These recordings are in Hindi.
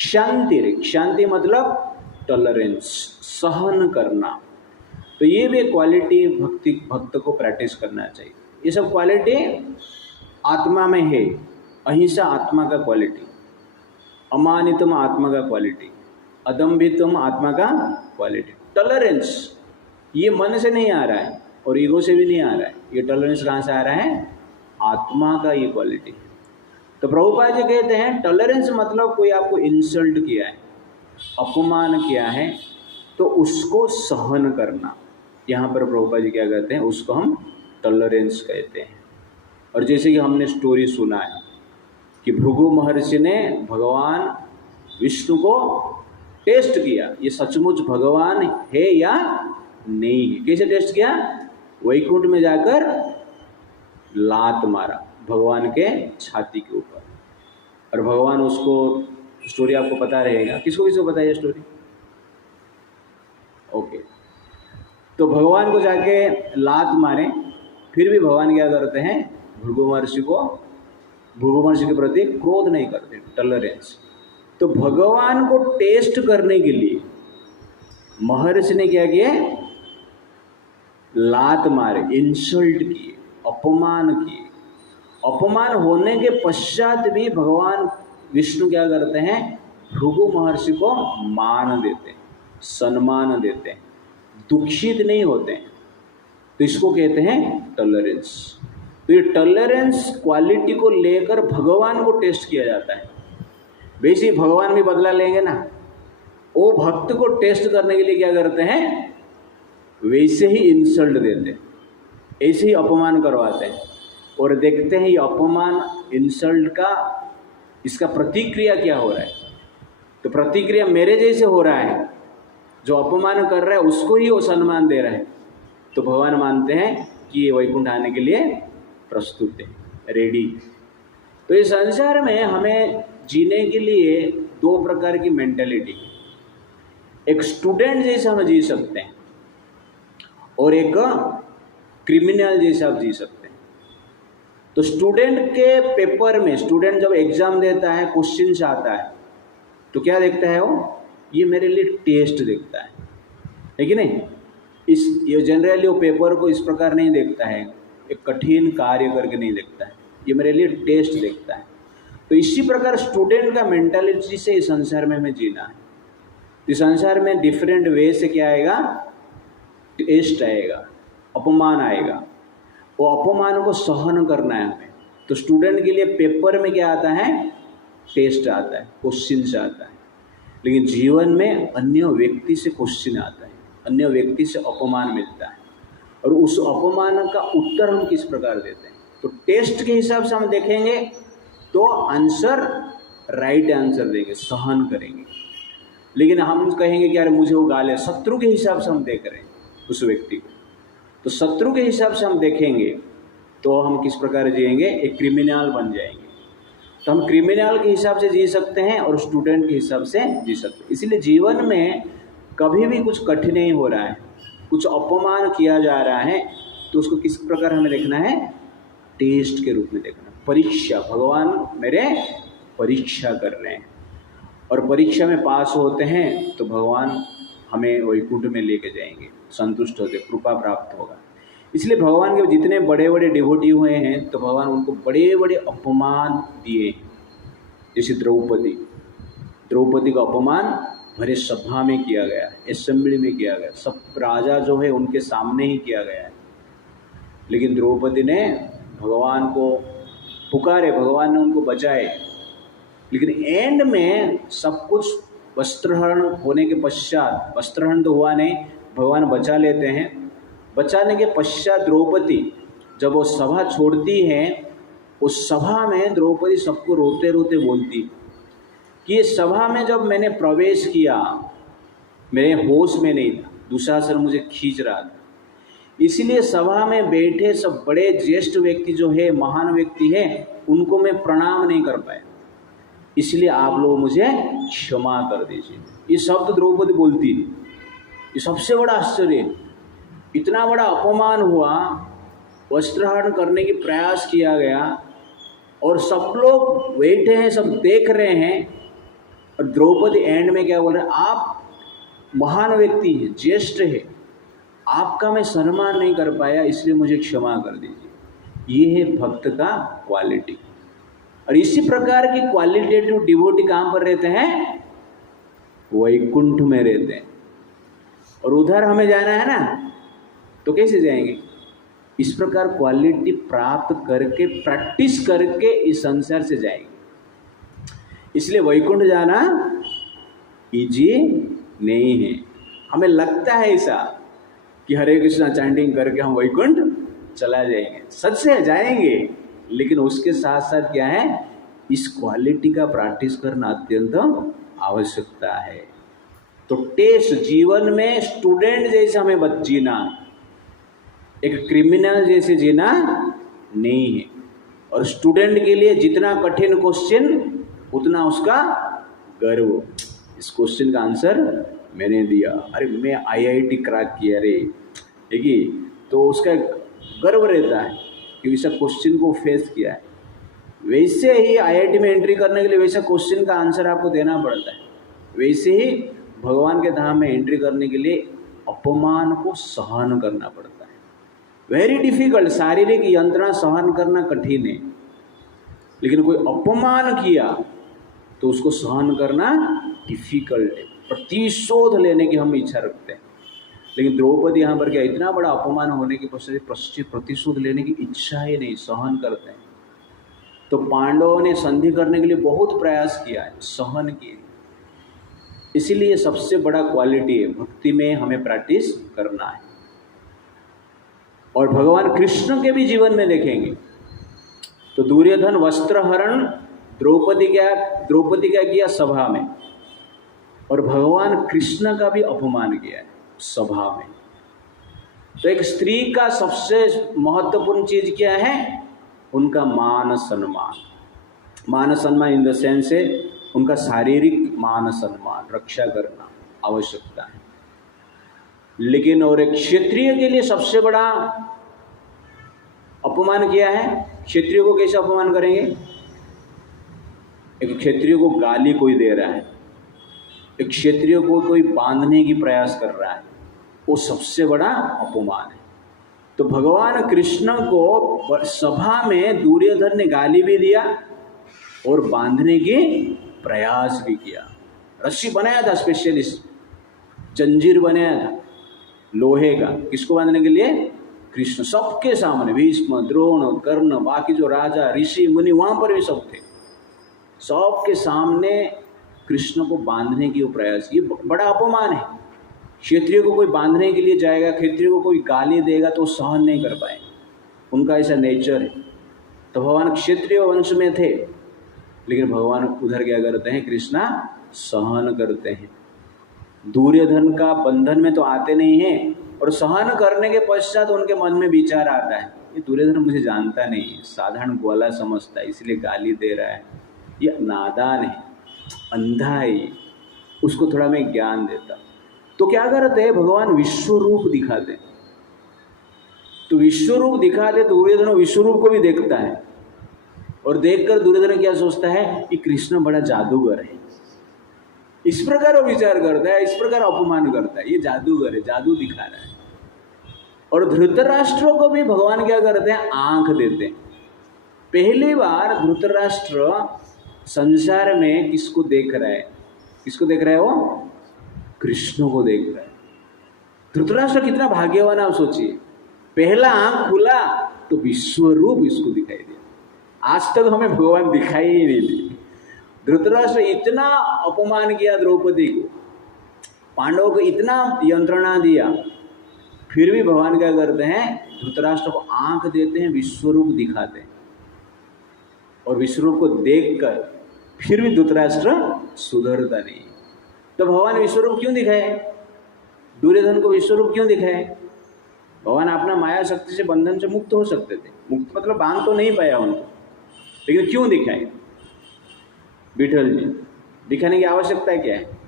क्षांति मतलब टॉलरेंस, सहन करना। तो ये भी क्वालिटी भक्त को प्रैक्टिस करना चाहिए। ये सब क्वालिटी आत्मा में है। अहिंसा आत्मा का क्वालिटी, अमानितम आत्मा का क्वालिटी, अदम्भितम आत्मा का क्वालिटी। टॉलरेंस ये मन से नहीं आ रहा है और ईगो से भी नहीं आ रहा है। ये टॉलरेंस कहाँ से आ रहा है? आत्मा का ये क्वालिटी। तो प्रभुपाद जी कहते हैं टॉलरेंस मतलब कोई आपको इंसल्ट किया है, अपमान किया है, तो उसको सहन करना। यहाँ पर प्रभुपाद जी क्या कहते हैं? उसको हम टॉलरेंस कहते हैं। और जैसे कि हमने स्टोरी सुना है कि भृगु महर्षि ने भगवान विष्णु को टेस्ट किया, ये सचमुच भगवान है या नहीं है। कैसे टेस्ट किया? वैकुंठ में जाकर लात मारा भगवान के छाती के ऊपर, और भगवान उसको, स्टोरी आपको पता रहेगा। किसको किसको पता है ये स्टोरी? ओके। तो भगवान को जाके लात मारे, फिर भी भगवान क्या करते हैं? भृगु महर्षि के प्रति क्रोध नहीं करते, टॉलरेंस। तो भगवान को टेस्ट करने के लिए महर्षि ने क्या किए? लात मारे, इंसल्ट किए, अपमान किए। अपमान होने के पश्चात भी भगवान विष्णु क्या करते हैं? भृगु महर्षि को मान देते हैं, सम्मान देते हैं, दुखित नहीं होते हैं। तो इसको कहते हैं टॉलरेंस। तो ये टॉलरेंस क्वालिटी को लेकर भगवान को टेस्ट किया जाता है। वैसे ही भगवान भी बदला लेंगे ना, वो भक्त को टेस्ट करने के लिए क्या करते हैं? वैसे ही इंसल्ट देते हैं, ऐसे ही अपमान करवाते हैं, और देखते हैं ये अपमान, इंसल्ट का इसका प्रतिक्रिया क्या हो रहा है। तो प्रतिक्रिया मेरे जैसे हो रहा है, जो अपमान कर रहा है उसको ही वो सम्मान दे रहा है। तो भगवान मानते हैं कि ये वैकुंठ आने के लिए प्रस्तुत है, रेडी। तो इस संसार में हमें जीने के लिए दो प्रकार की मेंटेलिटी, एक स्टूडेंट जैसा हम जी सकते हैं और एक क्रिमिनल जैसा आप जी सकते हैं। तो स्टूडेंट के पेपर में, स्टूडेंट जब एग्जाम देता है, क्वेश्चन आता है, तो क्या देखता है वो? ये मेरे लिए टेस्ट देखता है कि नहीं? ये जनरली वो पेपर को इस प्रकार नहीं देखता है, एक कठिन कार्य करके नहीं देखता है, ये मेरे लिए टेस्ट देखता है। तो इसी प्रकार स्टूडेंट का मेंटालिटी से इस संसार में हमें जीना है। इस संसार में डिफरेंट वे से क्या आएगा? टेस्ट आएगा, अपमान आएगा। वो अपमान को सहन करना है हमें। तो स्टूडेंट के लिए पेपर में क्या आता है? टेस्ट आता है, क्वेश्चन आता है। लेकिन जीवन में अन्य व्यक्ति से क्वेश्चन आता है, अन्य व्यक्ति से अपमान मिलता है, और उस अपमान का उत्तर हम किस प्रकार देते हैं। तो टेस्ट के हिसाब से हम देखेंगे तो आंसर राइट आंसर देंगे, सहन करेंगे। लेकिन हम कहेंगे कि यार मुझे वो गाले, शत्रु के हिसाब से हम देख रहे हैं उस व्यक्ति को। तो शत्रु के हिसाब से हम देखेंगे तो हम किस प्रकार जिएंगे? एक क्रिमिनल बन जाएंगे। तो हम क्रिमिनल के हिसाब से जी सकते हैं और स्टूडेंट के हिसाब से जी सकते हैं। इसलिए जीवन में कभी भी कुछ कठिनाई हो रहा है, कुछ अपमान किया जा रहा है, तो उसको किस प्रकार हमें देखना है? टेस्ट के रूप में देखना, परीक्षा। भगवान मेरे परीक्षा कर रहे हैं, और परीक्षा में पास होते हैं तो भगवान हमें वैकुंठ में लेके जाएंगे, संतुष्ट होते, कृपा प्राप्त होगा। इसलिए भगवान के जितने बड़े बड़े डिवोटी हुए हैं तो भगवान उनको बड़े बड़े अपमान दिए। जैसे द्रौपदी का अपमान भरे सभा में किया गया, असेंबली में किया गया, सब राजा जो है उनके सामने ही किया गया है। लेकिन द्रौपदी ने भगवान को पुकारे, भगवान ने उनको बचाए। लेकिन एंड में सब कुछ वस्त्रहरण होने के पश्चात, वस्त्रहरण तो हुआ नहीं, भगवान बचा लेते हैं। बचाने के पश्चात द्रौपदी जब वो सभा छोड़ती हैं, उस सभा में द्रौपदी सबको रोते रोते बोलती कि ये सभा में जब मैंने प्रवेश किया मेरे होश में नहीं था, दुशासन मुझे खींच रहा था, इसलिए सभा में बैठे सब बड़े ज्येष्ठ व्यक्ति जो है, महान व्यक्ति है, उनको मैं प्रणाम नहीं कर पाया, इसलिए आप लोग मुझे क्षमा कर दीजिए। ये शब्द द्रौपदी बोलती थी। ये सबसे बड़ा आश्चर्य है। इतना बड़ा अपमान हुआ, वस्त्रहरण करने की प्रयास किया गया, और सब लोग बैठे हैं, सब देख रहे हैं, और द्रौपदी एंड में क्या बोल रहे हैं, आप महान व्यक्ति हैं, ज्येष्ठ है, आपका मैं सम्मान नहीं कर पाया, इसलिए मुझे क्षमा कर दीजिए। ये है भक्त का क्वालिटी। और इसी प्रकार की क्वालिटेटिव डिवोटी कहाँ पर रहते हैं? वैकुंठ में रहते हैं। और उधर हमें जाना है ना, तो कैसे जाएंगे? इस प्रकार क्वालिटी प्राप्त करके, प्रैक्टिस करके इस संसार से जाएंगे। इसलिए वैकुंठ जाना इजी नहीं है। हमें लगता है ऐसा कि हरे कृष्णा चैंटिंग करके हम वैकुंठ चला जाएंगे, सच से जाएंगे, लेकिन उसके साथ साथ क्या है, इस क्वालिटी का प्रैक्टिस करना अत्यंत आवश्यकता है। तो टेस्ट जीवन में स्टूडेंट जैसे हमें जीना, एक क्रिमिनल जैसे जीना नहीं है। और स्टूडेंट के लिए जितना कठिन क्वेश्चन उतना उसका गर्व, इस क्वेश्चन का आंसर मैंने दिया, अरे मैं आईआईटी क्रैक किया रे, ठीक है, तो उसका गर्व रहता है कि वैसा क्वेश्चन को फेस किया है। वैसे ही आईआईटी में एंट्री करने के लिए वैसा क्वेश्चन का आंसर आपको देना पड़ता है। वैसे ही भगवान के धाम में एंट्री करने के लिए अपमान को सहन करना पड़ता है। वेरी डिफिकल्ट, शारीरिक यंत्रणा सहन करना कठिन है, लेकिन कोई अपमान किया तो उसको सहन करना डिफिकल्ट है। प्रतिशोध लेने की हम इच्छा रखते हैं, लेकिन द्रौपदी यहाँ पर क्या, इतना बड़ा अपमान होने के पश्चात प्रतिशोध लेने की इच्छा ही नहीं, सहन करते हैं। तो पांडवों ने संधि करने के लिए बहुत प्रयास किया है, सहन किए। इसीलिए सबसे बड़ा क्वालिटी है भक्ति में हमें प्रैक्टिस करना है। और भगवान कृष्ण के भी जीवन में देखेंगे तो दुर्योधन वस्त्रहरण द्रौपदी क्या किया सभा में, और भगवान कृष्ण का भी अपमान किया है सभा में। तो एक स्त्री का सबसे महत्वपूर्ण चीज क्या है? उनका मान सम्मान। मान सम्मान इन द सेंस है उनका शारीरिक मान सम्मान रक्षा करना आवश्यकता है। लेकिन और एक क्षत्रिय के लिए सबसे बड़ा अपमान किया है। क्षत्रिय को कैसे अपमान करेंगे? एक क्षत्रिय को गाली कोई दे रहा है, एक क्षत्रिय को कोई बांधने की प्रयास कर रहा है, वो सबसे बड़ा अपमान है। तो भगवान कृष्ण को सभा में दुर्योधन ने गाली भी दिया और बांधने की प्रयास भी किया। रस्सी बनाया था, स्पेशलिस्ट जंजीर बनाया था लोहे का, किसको बांधने के लिए? कृष्ण। सबके सामने भीष्म, द्रोण, कर्ण, बाकी जो राजा ऋषि मुनि वहां पर भी सब थे, सबके सामने कृष्ण को बांधने की प्रयास। ये बड़ा अपमान है। क्षत्रिय को कोई बांधने के लिए जाएगा, क्षत्रिय को कोई गाली देगा तो सहन नहीं कर पाए, उनका ऐसा नेचर है। तो भगवान क्षत्रिय वंश में थे, लेकिन भगवान उधर क्या करते हैं? कृष्णा सहन करते हैं। दुर्योधन का बंधन में तो आते नहीं हैं, और सहन करने के पश्चात उनके मन में विचार आता है, ये दुर्योधन मुझे जानता नहीं, साधारण ग्वाला समझता है, इसलिए गाली दे रहा है, ये नादान है, अंधा है, उसको थोड़ा मैं ज्ञान देता। तो क्या करते हैं? भगवान विश्व रूप दिखाते। तो विश्व रूप दिखाते, दुर्योधन विश्व रूप को भी देखता है, और देखकर दुर्योधन क्या सोचता है कि कृष्ण बड़ा जादूगर है। इस प्रकार वो विचार करता है, इस प्रकार अपमान करता है, ये जादूगर है, जादू दिखा रहा है। और धृतराष्ट्र को भी भगवान क्या करते हैं? आंख देते हैं। पहली बार धृतराष्ट्र संसार में किसको देख रहा है? किसको देख रहा है? वो कृष्ण को देख रहा है। धृतराष्ट्र कितना भाग्यवान, आप सोचिए, पहला आंख खुला तो विश्व रूप इसको दिखाई दिया। आज तक हमें भगवान दिखाई ही नहीं दी। धृतराष्ट्र इतना अपमान किया द्रौपदी को, पांडवों को इतना यंत्रणा दिया, फिर भी भगवान क्या करते हैं? धृतराष्ट्र को आंख देते हैं, विश्वरूप दिखाते हैं, और विश्वरूप को देखकर फिर भी धृतराष्ट्र सुधरता नहीं। तो भगवान विश्वरूप क्यों दिखाए? दुर्योधन को विश्वरूप क्यों दिखाए? भगवान अपना माया शक्ति से बंधन से मुक्त हो सकते थे, मुक्त मतलब बांध तो नहीं पाया उनको, लेकिन क्यों दिखाए? विठल जी, दिखाने की आवश्यकता क्या है?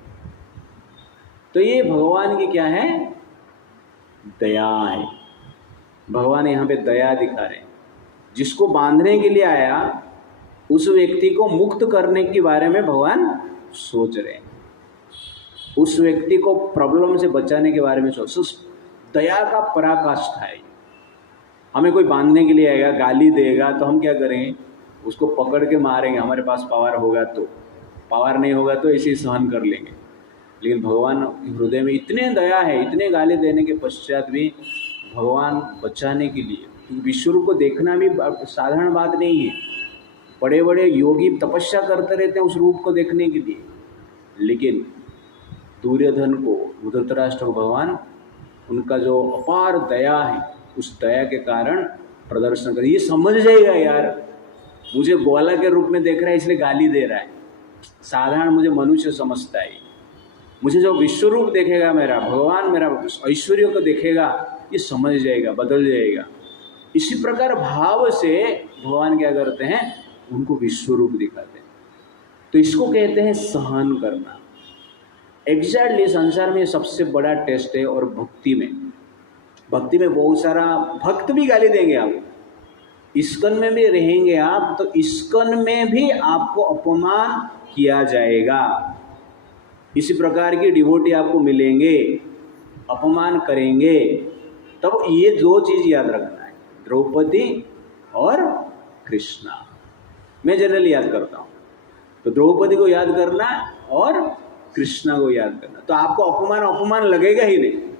तो ये भगवान की क्या है? दया है। भगवान यहाँ पे दया दिखा रहे हैं। जिसको बांधने के लिए आया उस व्यक्ति को मुक्त करने के बारे में भगवान सोच रहे हैं, उस व्यक्ति को प्रॉब्लम से बचाने के बारे में सोच। दया का पराकाष्ठा है। हमें कोई बांधने के लिए आएगा, गाली देगा, तो हम क्या करेंगे? उसको पकड़ के मारेंगे, हमारे पास पावर होगा तो। पावर नहीं होगा तो इसे सहन कर लेंगे। लेकिन भगवान हृदय में इतने दया है, इतने गाली देने के पश्चात भी भगवान बचाने के लिए। विश्वरूप को देखना भी साधारण बात नहीं है। बड़े बड़े योगी तपस्या करते रहते हैं उस रूप को देखने के लिए, लेकिन दुर्योधन को, धृतराष्ट्र को भगवान उनका जो अपार दया है, उस दया के कारण प्रदर्शन कर, ये समझ जाएगा यार मुझे ग्वाला के रूप में देख रहा है इसलिए गाली दे रहा है। साधारण मुझे मनुष्य समझता है। मुझे जो विश्वरूप देखेगा मेरा, भगवान मेरा ऐश्वर्य को देखेगा, ये समझ जाएगा, बदल जाएगा। इसी प्रकार भाव से भगवान क्या करते हैं? उनको विश्वरूप दिखाते हैं। तो इसको कहते हैं सहन करना। एग्जैक्टली संसार में सबसे बड़ा टेस्ट है। और भक्ति में बहुत सारा भक्त भी गाली देंगे आपको। इस्कन में भी रहेंगे आप तो इस्कन में भी आपको अपमान किया जाएगा। इसी प्रकार की डिवोटी आपको मिलेंगे, अपमान करेंगे। तब ये दो चीज़ याद रखना है, द्रौपदी और कृष्णा। मैं जनरली याद करता हूँ, तो द्रौपदी को याद करना और कृष्णा को याद करना। तो आपको अपमान लगेगा ही नहीं।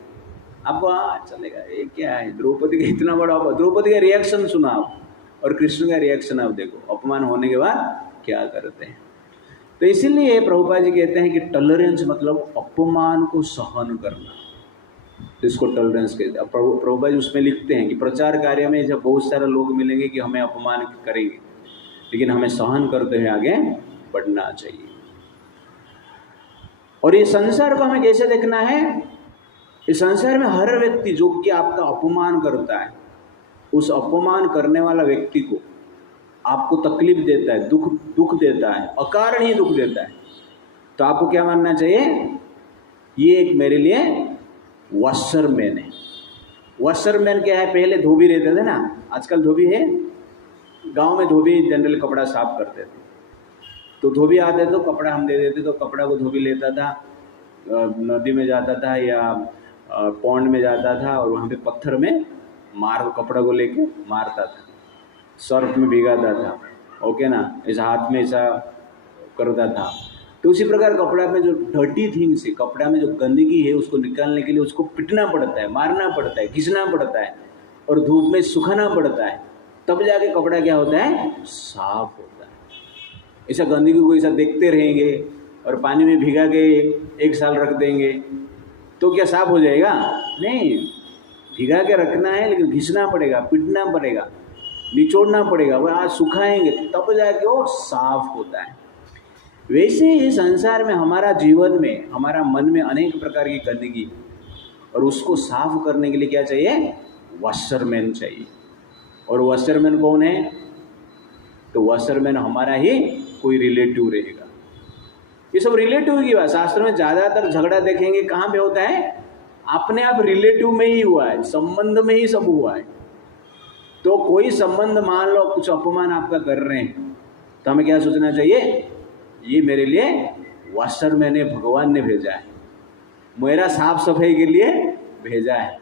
आपको चलेगा, ये क्या है, द्रौपदी का इतना बड़ा, द्रौपदी का रिएक्शन सुना आप और कृष्ण का रिएक्शन आप देखो, अपमान होने के बाद क्या करते हैं। तो इसीलिए प्रभुपाद जी कहते हैं कि टॉलरेंस मतलब अपमान को सहन करना, तो इसको टॉलरेंस कहते हैं। प्रभुपाद जी उसमें लिखते हैं कि प्रचार कार्य में जब बहुत सारे लोग मिलेंगे कि हमें अपमान करेंगे, लेकिन हमें सहन करते हुए आगे बढ़ना चाहिए। और ये संसार को हमें कैसे देखना है? इस संसार में हर व्यक्ति जो कि आपका अपमान करता है, उस अपमान करने वाला व्यक्ति को आपको तकलीफ देता है, दुख देता है, अकारण ही दुख देता है, तो आपको क्या मानना चाहिए? ये एक मेरे लिए वॉशरमैन है। वॉशरमैन क्या है? पहले धोबी रहते थे ना, आजकल धोबी है। गांव में धोबी जनरल कपड़ा साफ करते थे, तो धोबी आते तो कपड़ा हम दे देते, तो कपड़ा को धोबी लेता था, नदी में जाता था या पौंड में जाता था और वहाँ पे पत्थर में कपड़ा को लेके मारता था, सर्फ में भिगाता था, ओके ना, ऐसा हाथ में ऐसा करता था। तो उसी प्रकार कपड़ा में जो डर्टी थिंग्स है, कपड़ा में जो गंदगी है, उसको निकालने के लिए उसको पिटना पड़ता है, मारना पड़ता है, घिसना पड़ता है और धूप में सुखाना पड़ता है, तब जाके कपड़ा क्या होता है? साफ होता है। ऐसा गंदगी को ऐसा देखते रहेंगे और पानी में भिगा के एक साल रख देंगे तो क्या साफ हो जाएगा? नहीं, भिगा के रखना है, लेकिन घिसना पड़ेगा, पिटना पड़ेगा, निचोड़ना पड़ेगा, वह आज सुखाएंगे तब जाके वो साफ होता है। वैसे ही संसार में, हमारा जीवन में, हमारा मन में अनेक प्रकार की गंदगी, और उसको साफ करने के लिए क्या चाहिए? वॉशरमैन चाहिए। और वॉशरमैन कौन है? तो वॉशरमैन हमारा ही कोई रिलेटिव रहेगा। ये सब रिलेटिव की बात। शास्त्र में ज़्यादातर झगड़ा देखेंगे कहाँ पे होता है? अपने आप रिलेटिव में ही हुआ है, संबंध में ही सब हुआ है। तो कोई संबंध, मान लो कुछ अपमान आपका कर रहे हैं, तो हमें क्या सोचना चाहिए? ये मेरे लिए वॉशरमैन है, भगवान ने भेजा है, मेरा साफ सफाई के लिए भेजा है,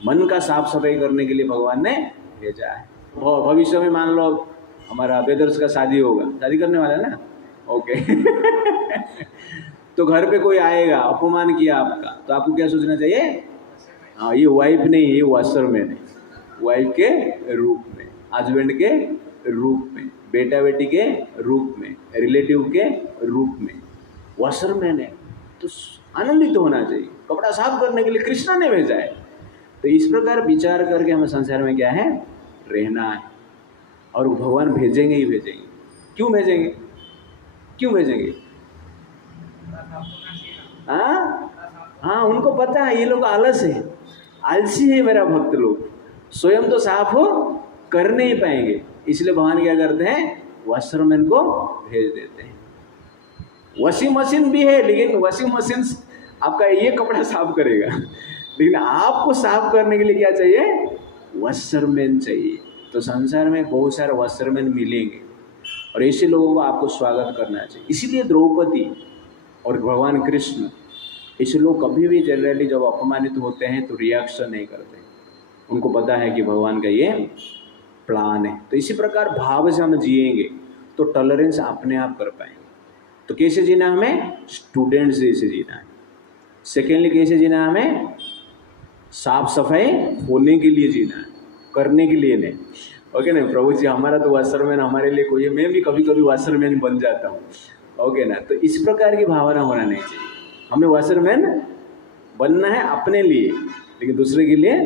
मन का साफ सफाई करने के लिए भगवान ने भेजा है। भविष्य में मान लो हमारा बेदर्स का शादी होगा, शादी करने वाला है ना, ओके तो घर पे कोई आएगा, अपमान किया आपका, तो आपको क्या सोचना चाहिए? हाँ, ये वाइफ नहीं, ये वॉशरमैन है, वाइफ के रूप में, हस्बैंड के रूप में, बेटा बेटी के रूप में, रिलेटिव के रूप में वॉशरमैन है। तो आनंदित तो होना चाहिए, कपड़ा साफ करने के लिए कृष्णा ने भेजा है। तो इस प्रकार विचार करके हमें संसार में क्या है? रहना है। और भगवान भेजेंगे ही भेजेंगे। क्यों भेजेंगे? क्यों भेजेंगे? हाँ, उनको पता है ये लोग आलस है, आलसी है मेरा भक्त लोग, स्वयं तो साफ हो कर नहीं पाएंगे, इसलिए भगवान क्या करते हैं? वॉशरमैन को भेज देते हैं। वॉशिंग मशीन भी है, लेकिन वॉशिंग मशीन आपका ये कपड़ा साफ करेगा, लेकिन आपको साफ करने के लिए क्या चाहिए? वॉशरमैन चाहिए। तो संसार में बहुत सारे वॉशरमैन मिलेंगे और ऐसे लोगों को आपको स्वागत करना चाहिए। इसीलिए द्रौपदी और भगवान कृष्ण, इसे लोग कभी भी जनरली जब अपमानित होते हैं तो रिएक्शन नहीं करते, उनको पता है कि भगवान का ये प्लान है। तो इसी प्रकार भाव से हम जिएंगे तो टॉलरेंस अपने आप कर पाएंगे। तो कैसे जीना हमें? स्टूडेंट्स जैसे जीना है। सेकेंडली कैसे जीना है हमें? साफ सफाई होने के लिए जीना है, करने के लिए नहीं। ओके ना प्रभु जी, हमारा तो वाशरमैन हमारे लिए कोई है, मैं भी कभी कभी वाशरमैन बन जाता हूँ। ओके ना, तो इस प्रकार की भावना होना नहीं चाहिए। हमें वाशरमैन बनना है अपने लिए, लेकिन दूसरे के लिए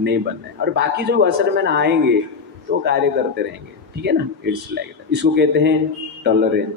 नहीं बनना है। और बाकी जो वाशरमैन आएंगे तो कार्य करते रहेंगे, ठीक है ना। इट्स लाइक दैट, इसको कहते हैं टॉलरेंस।